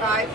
Five.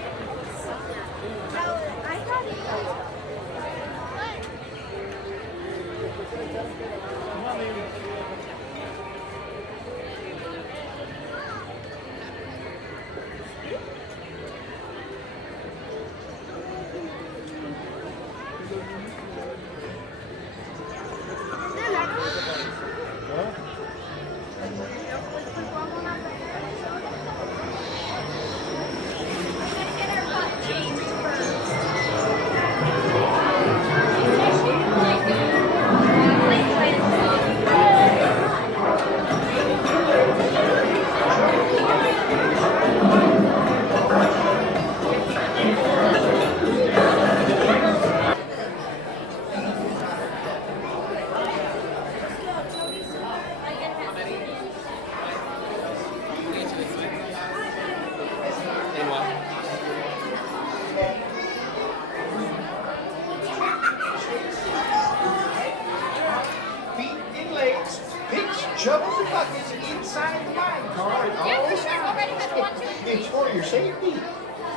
Feet and legs, picks, shovels, and buckets inside the mine car at all times. It's for your safety.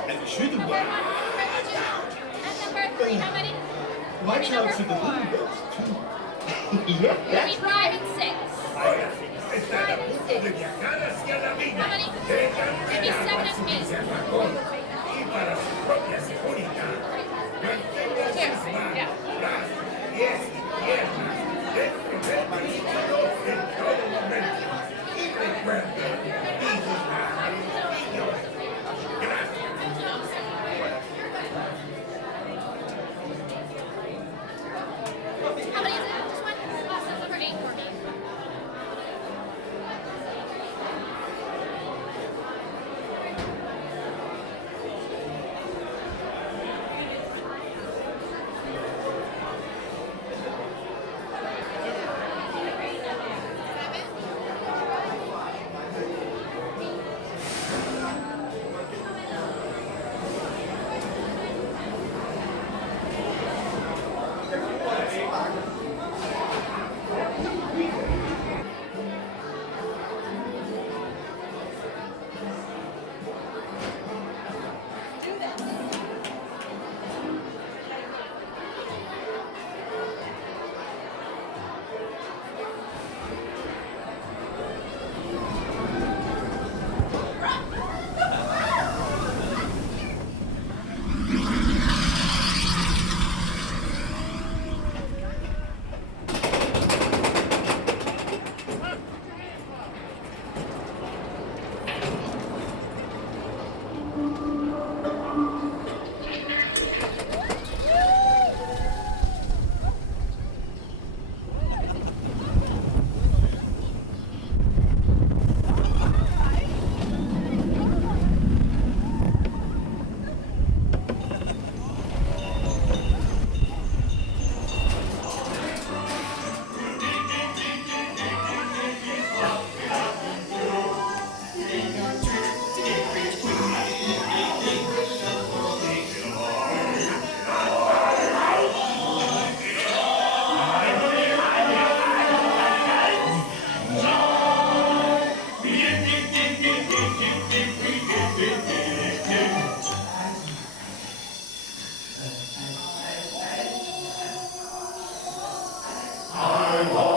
And should have won. My child said the little girls too. Yeah, that's Maybe 5 and 6. Están a punto de viajar hacia la mina. Maybe 7 and 8. Y para su propia seguridad, mantenga sus manos, brazos, pies y piernas dentro del vehículo en todo momento. Y recuerde, niños, gracias. How many is it? Just one? Number 8 for me. I want